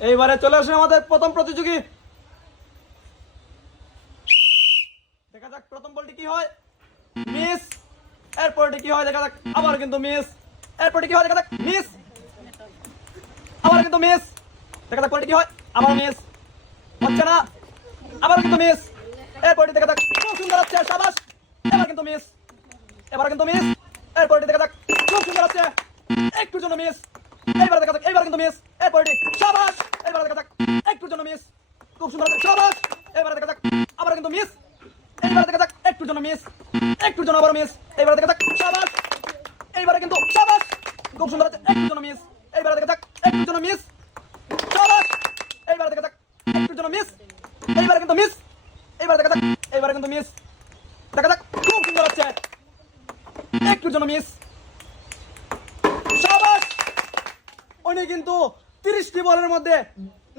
এইবারে চলে আসেন আমাদের প্রথম প্রতিযোগী। দেখা যাক প্রথম বলটি কি হয়। মিস। এরপরটি কি হয়, দেখা যাক। আবার কিন্তু মিস। এরপরটি কি হয়, দেখা যাক। মিস। আবার কিন্তু মিস। দেখা যাক পরটি কি হয়। আবার মিস। হচ্ছে না। আবার কিন্তু মিস। এরপরটি দেখা যাক। খুব সুন্দর হচ্ছে, সাবাস। এবার কিন্তু মিস। এবার কিন্তু মিস। এরপরটি দেখা যাক। খুব সুন্দর হচ্ছে। একটু জন্য মিস। এইবার দেখা যাক, এইবার কিন্তু মিস এরপরটি সাবাস এবার দেখা যাক একটু জন্য মিস খুব সুন্দর সাবাস এবার দেখা যাক, আবার কিন্তু মিস এইবার দেখা যাক একটু জন্য মিস একটু জন্য আবার মিস এইবার দেখা যাক, সাবাস। এইবারে কিন্তু সাবাস। খুব সুন্দর হচ্ছে একটু জন্য মিস এইবার দেখা যাক একটু জন্য মিস সাবাস। এইবার দেখা যাক একটু জন্য মিস এইবার কিন্তু মিস এইবার দেখা যাক, এইবার কিন্তু মিস দেখা যাক, খুব সুন্দর হচ্ছে। একটুর জন্য মিস সাবাস উনি কিন্তু তিরিশটি বলের মধ্যে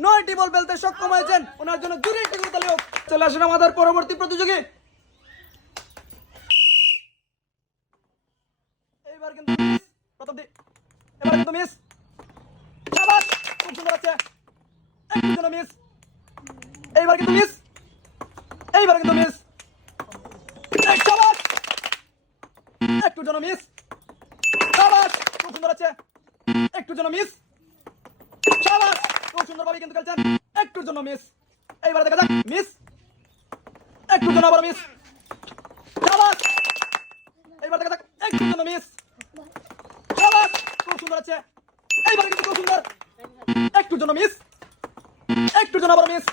নয়টি বল ফেলতে সক্ষম হয়েছেন। ওনার জন্য দূরে করতালি চলে আসেন আমাদের পরবর্তী প্রতিযোগী। খুব সুন্দর জন্য মিস। এইবার কিন্তু মিস। এইবার কিন্তু একটু জন্য মিস। খুব সুন্দর আছে। একটু জন্য মিস সাবাস খুব সুন্দর ভাবে কিন্তু খেলছেন একটুর জন্য মিস এইবার দেখা যাক মিস একটু জন্য আবার মিস সাবাস এইবার দেখা যাক একটু জন্য মিস সাবাস খুব সুন্দর আছে। এইবার কিন্তু খুব সুন্দর। একটু জন্য মিস একটু জন্য আবার মিস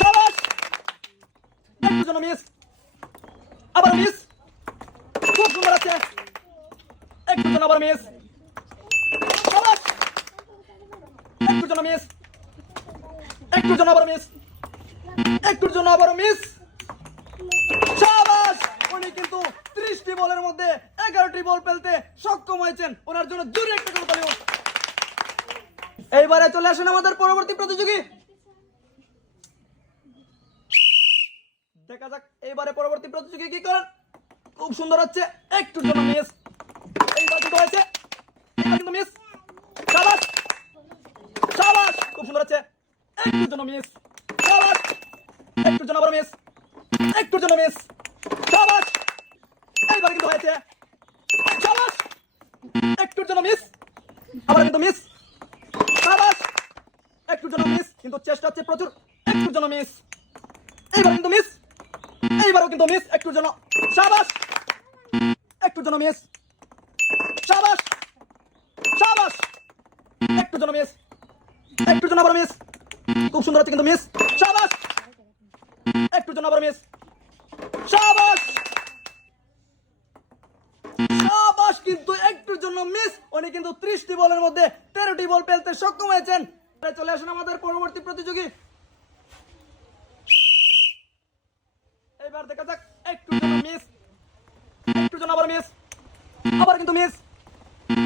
সাবাস একটু জন্য মিস আবার মিস খুব সুন্দর আছে। একটু জন আবার মিস সাবাস একটু জন মিস একটু জন আবার মিস একটুর জন্য আবার মিস সাবাস! উনি কিন্তু ত্রিশটি বলের মধ্যে এগারোটি বল ফেলতে সক্ষম হয়েছেন। ওনার জন্য জোরে একটা করে এইবারে চলে আসেন আমাদের পরবর্তী প্রতিযোগী। দেখা যাক এইবারে পরবর্তী প্রতিযোগী কি করেন। খুব সুন্দর হচ্ছে। একটু জন্য মিস এইবার কিন্তু হয়েছে। কিন্তু মিস সাবাস খুব সুন্দর হচ্ছে একটু জন্য মিস সাবাস! একটু জন্য মিস একটু জন্য মিস সাবাস! এইবার কিন্তু হয়েছে। সাবাস! একটুর জন্য মিস আবার কিন্তু মিস সাবাস! একটুর জন্য মিস কিন্তু চেষ্টা হচ্ছে প্রচুর। একটুর জন্য মিস এইবার কিন্তু মিস এইবারও কিন্তু মিস একটুর জন্য সাবাস! একটুর জন্য মিস সাবাস! সাবাস! একটুর জন্য মিস একটুর জন্য আবার মিস খুব সুন্দর হচ্ছে কিন্তু, মিস সাবাস! একটুর জন্য আবার, মিস সাবাস! সাবাস কিন্তু একটুর জন্য, মিস উনি কিন্তু ত্রিশটি বলের মধ্যে তেরোটি বল ফেলতে সক্ষম হয়েছেন। চলে আসেন আমাদের পরবর্তী প্রতিযোগী। এবার দেখা যাক, একটু জন্য, মিস একটু জন্য আবার, মিস আবার কিন্তু, মিস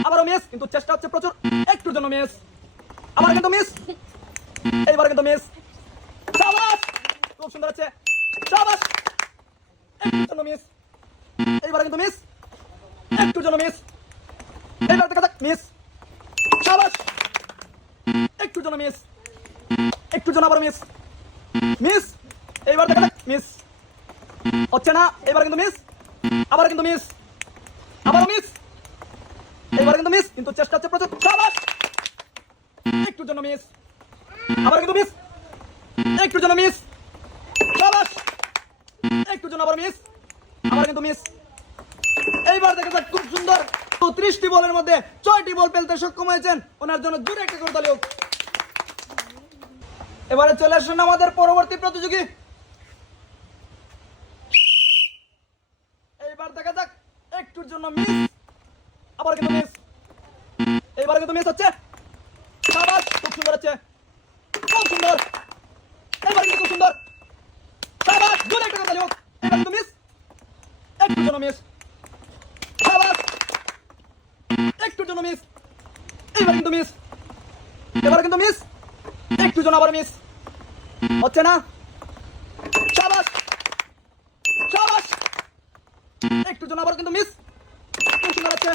আবারও, মিস কিন্তু চেষ্টা হচ্ছে প্রচুর। একটু জন্য, মিস আবার কিন্তু, মিস এইবার কিন্তু মিস সাবাস! খুব সুন্দর আছে সাবাস! একটু জন্য মিস এইবার কিন্তু মিস একটু জন্য মিস এইবার দেখা যাক মিস সাবাস! একটু জন্য মিস একটু জন্য আবার মিস মিস এইবার দেখা যাক মিস হচ্ছে না এবার কিন্তু মিস আবার কিন্তু মিস আবার মিস এবার কিন্তু মিস কিন্তু চেষ্টা হচ্ছে প্রচুর। সাবাস! একটুর জন্য মিস আবার কিন্তু মিস একটুর জন্য মিস সাবাস। একটুর জন্য আবার মিস আবার কিন্তু মিস এইবার দেখা যাক খুব সুন্দর। ত্রিশটি বলের মধ্যে ছয়টি বল ফেলতে সক্ষম হয়েছেন। ওনার জন্য জোরে একটা করে তালি হোক। এবারে চলে আসুন আমাদের পরবর্তী প্রতিযোগী। এইবার দেখা যাক একটুর জন্য মিস আবার কিন্তু মিস এইবার কিন্তু মিস হচ্ছে খুব সুন্দর হচ্ছে। খুব সুন্দর। এইবার কিন্তু খুব সুন্দর। সাবাস জোরে একটা হোক। এবার কিন্তু মিস একটুর জন্য মিস সাবাস একটুর জন্য মিস এইবার কিন্তু মিস এবার কিন্তু মিস একটুর জন্য আবার মিস হচ্ছে না? সাবাস সাবাস একটু জন্য আবার কিন্তু মিস খুব সুন্দর হচ্ছে।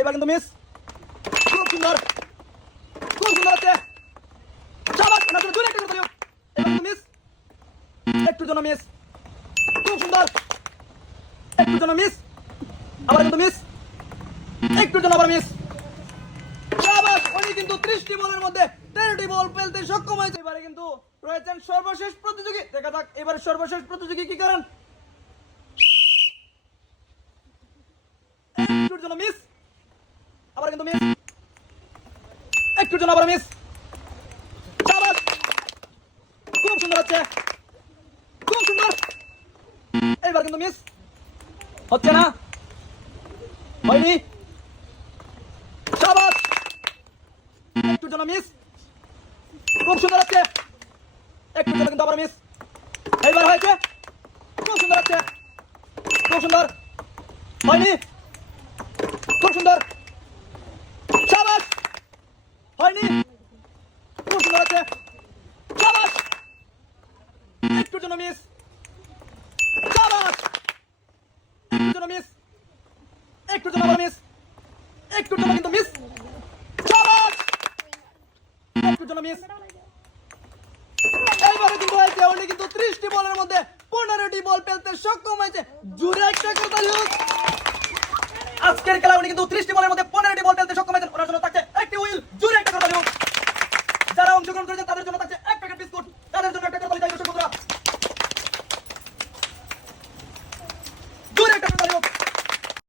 এবার কিন্তু মিস খুব সুন্দর খুব সুন্দর হচ্ছে একটু জন্য মিস খুব সুন্দর। একটু জন্য মিস আবার কিন্তু মিস একটু জন্য আবার মিস উনি কিন্তু ত্রিশটি বলের মধ্যে তেরোটি বল ফেলতে সক্ষম হয়েছে। এবারে কিন্তু রয়েছেন সর্বশেষ প্রতিযোগী। দেখা যাক, এবারে সর্বশেষ প্রতিযোগী কি করেন। একটুর জন্য মিস আবার কিন্তু মিস একটুর জন্য আবার মিস শাবাশ খুব সুন্দর হচ্ছে খুব সুন্দর এইবার কিন্তু মিস হচ্ছে না। হয়নি। শাবাশ জন্য মিস খুব সুন্দর হচ্ছে। একটুর জন্য কিন্তু আবার মিস এইবার হয়েছে। খুব সুন্দর হচ্ছে। খুব সুন্দর। হয়নি। খুব সুন্দর। শাবাশ হয়নি। খুব সুন্দর হচ্ছে শাবাশ একটুর জন্য মিস শাবাশ একটুর জন্য মিস একটুর জন্য আবার মিস একটুর জন্য কিন্তু মিস শাবাশ একটুর জন্য মিস এইভাবে কিন্তু হয়েছে উনি কিন্তু বল ফেলতে সক্ষম হয়েছে। জুড়ে একটা করে আজকের খেলা উনি কিন্তু ত্রিশটি বলের মধ্যে পনেরোটি বল